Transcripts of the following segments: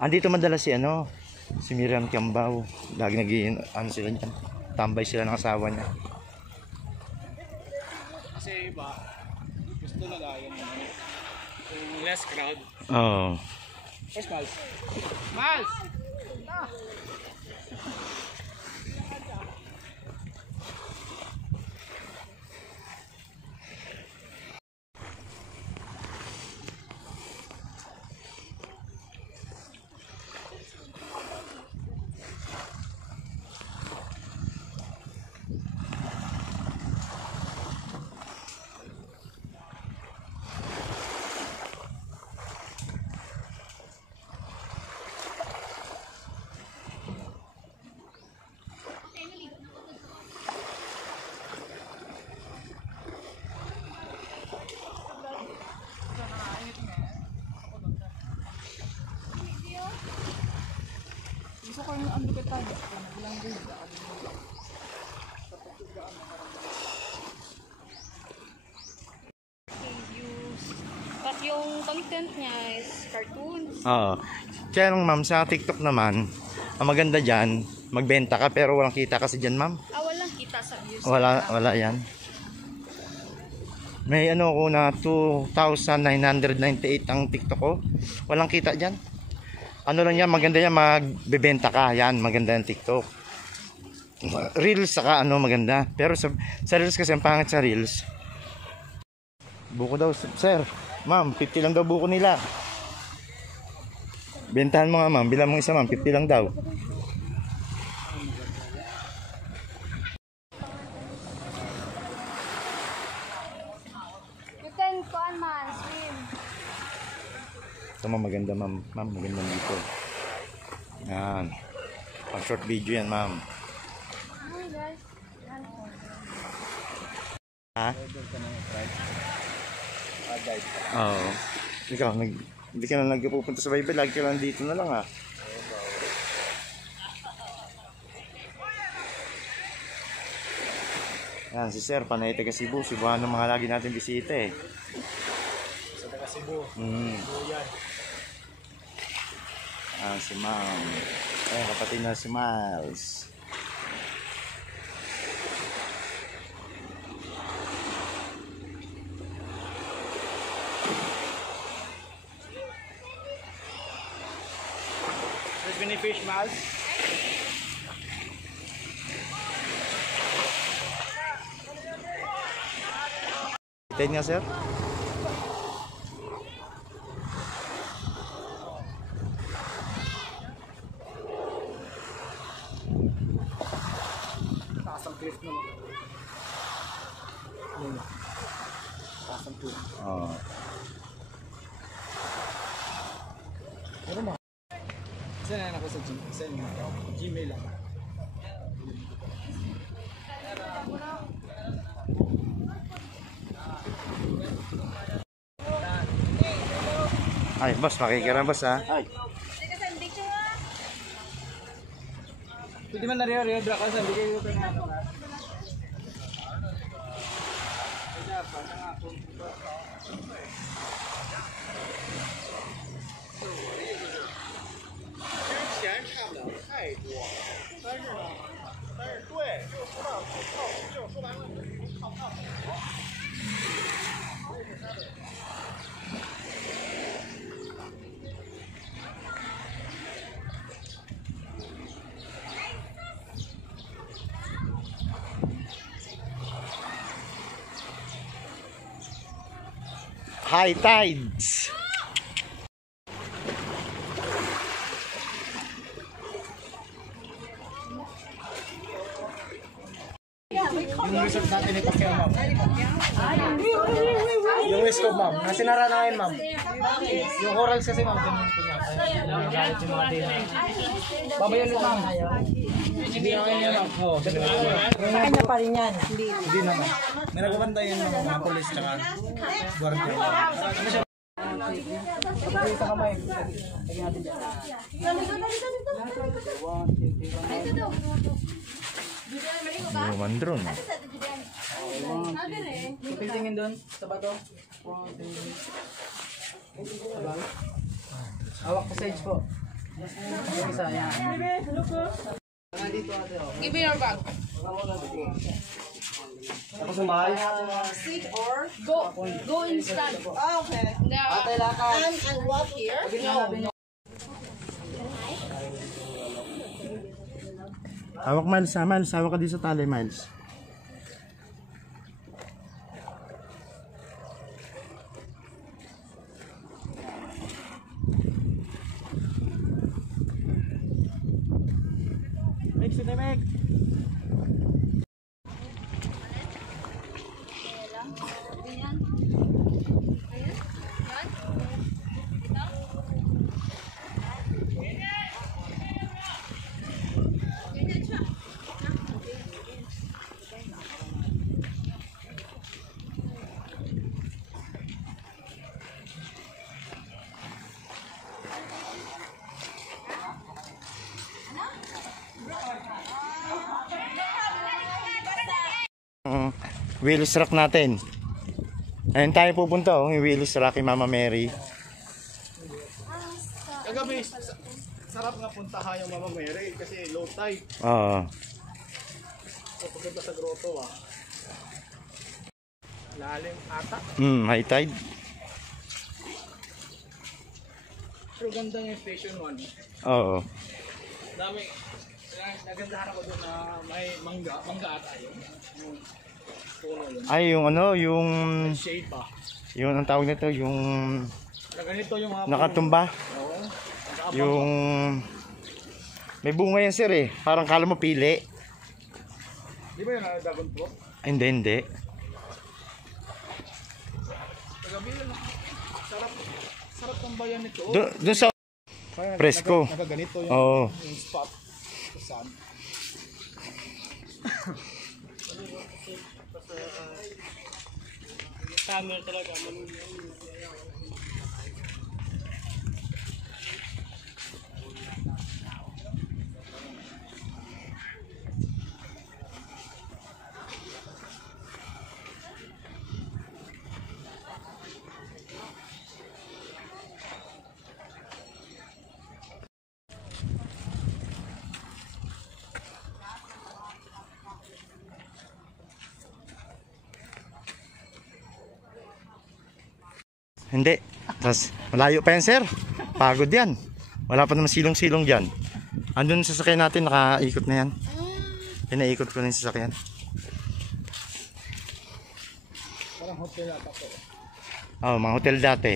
Andito madalas si ano, si Miriam Kiambao. Lagi ano sila dyan. Tambay sila ng asawa niya. Kasi iba, gusto nila yung less crowd. Oo. Where's Miles? Miles! Gusto ko yung ang dikit tayo. Naglang grade. Pag yung content niya is cartoons. Oo. Kaya lang ma'am, sa TikTok naman, ang maganda dyan, magbenta ka pero walang kita kasi dyan ma'am. Walang kita sa views. Wala yan. May ano ko na 2,998 ang TikTok ko. Walang kita dyan. Ano lang yan, maganda yan, magbebenta ka. Yan, maganda yung TikTok. Reels saka ano, maganda. Pero sa Reels kasi, ang pangit sa Reels. Buko daw, sir. Ma'am, 50 lang daw buko nila. Bentahan mo nga ma'am, bilang mo isa ma'am, 50 lang daw. You can kuan man, swim. Ito ma'am, maganda ma'am. Ma'am, maganda dito. Yan. Pang short video yan ma'am. Hi guys. Ha? Oo. Ikaw, hindi ka na nagpupunta sa Bible, lagi ka lang dito na lang ha. Yan, si Sir, panay taga Cebu. Cebuano mga lagi natin bisita eh. Sa taga Cebu. Yan, si Ma'am. Ayan, kapatid na si Miles. There's many fish, Miles. Tain nga, Sir. Taas ang cliff naman. Taas ang cliff. Oo. Ano ba? Saan ako sa Gmail lang. Ay, boss, makikira boss ha. Ay. Pwede man nariyo-riyo dra ka sa bigay ko na ano. High tides. Yung resort natin ni Pacquiao, ma'am. Yung West Coast, ma'am. Nasinara na ngayon, ma'am. Yung corals kasi, ma'am, ganun po niya. Kaya yung mga din. Babayan ulit, ma'am. Hindi na kayo yan, ma'am. Oo, sa Kanya pa rin yan. Hindi naman. May nagbabantay yun, ma'am. Mga polis, tsaka guardia. Ano siya? Pagkakita sa kamay. Lagyan natin dyan. Human drone. Tingin doon sa bato. Hawak ko sides po. Yung isa, yan. Give me your bag. Tapos sumahay. Go instant. Okay. Yeah. And what here? Hawak Miles, Miles, hawak ka dito sa tali, Miles. Mix it, Meg. Ayan. Ayan. Yan. Ito. Ganyan siya. Willis Rock natin. Ayun tayo pupunta, yung Willis Rock kay Mama Mary. Kagabi, sarap nga puntahan yung Mama Mary kasi low tide. Oo. Pupunta sa grotto Lalim ata. High tide. Pero ganda yung station 1. Oo. Dami. Nagandahan ako doon na may mangga ata yun. Yung puno yun. Ay, yung ano, yung Shade pa. yung ang tawag nito, yung Na ganito yung mga nakatumba, Oo. yung may bunga yan sir eh. Parang kala mo pili. Di ba yun dragon fruit? Ay, hindi, hindi. Kagabi yun. Sarap ng bayan nito. Doon sa presko. Nakaganito yung, Oo. yung spot. Saan? Summer talaga. Hindi. Tapos malayo pa yan sir. Pagod yan. Wala pa naman silong-silong dyan. Andun sa sasakyan natin, nakaikot na yan. Pinaikot ko na yung sasakyan. Parang hotel ata po. Oh, mga hotel dati.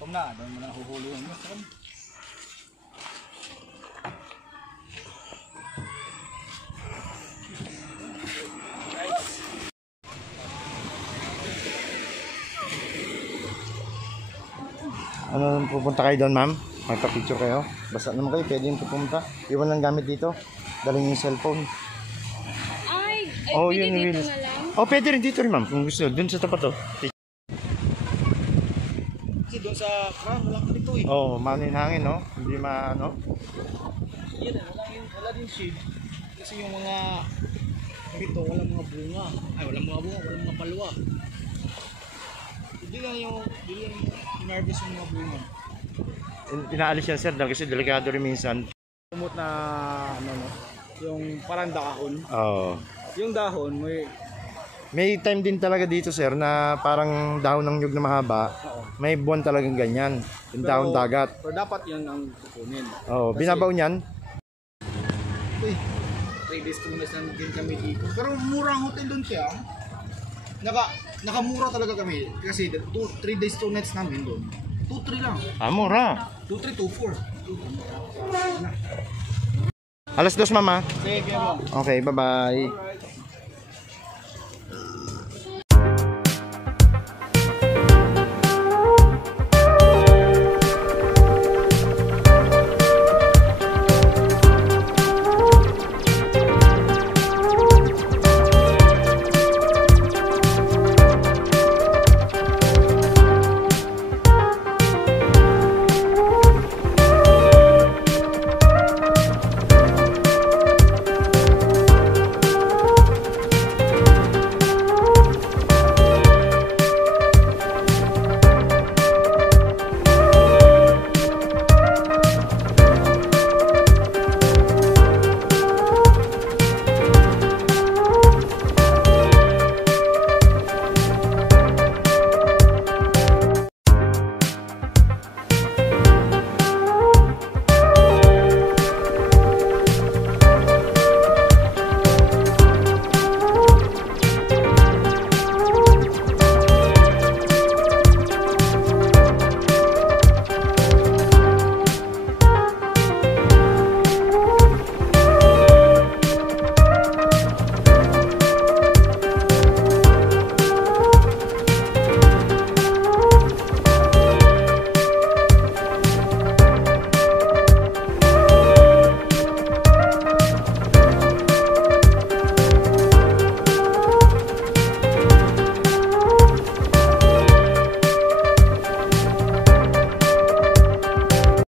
Tom na, doon mo na huhuli yung mas. Ano, pupunta kayo doon ma'am? Magpa-picture kayo? Basta naman kayo, pwede yung pupunta. Iwan lang gamit dito. Daling yung cellphone. Ay, Oh, pwede yun, dito Willis. na lang. Oh, pwede rin dito rin ma'am. Kung gusto, doon sa tapat to. Kasi doon sa walang dito eh. Oh, manin hangin, no? Hindi ano. Yan, wala din shade. Kasi yung mga dito, walang mga bunga. Ay, walang mga bunga, walang mga palwa. Hindi lang yung in-harvest yung mga bunga. Inaalis yan sir, dahil kasi delikado rin minsan. Kumot na, ano no, yung parang dahon. Oo. Yung dahon, May time din talaga dito sir na parang dahon ng nyug na mahaba. Oo. May buwan talagang ganyan. Yung dahon dagat. Pero dapat yan ang kukunin. Oo, binabaw niyan. Uy, 3 days 2 nights lang din kami dito. Pero murang hotel doon siya. nakamura talaga kami. Kasi 3 days, 2 nights namin doon. 2-3 lang. Mura. 2-3, 2-4. Alas 2, mama. Sige, mo. Okay, bye-bye.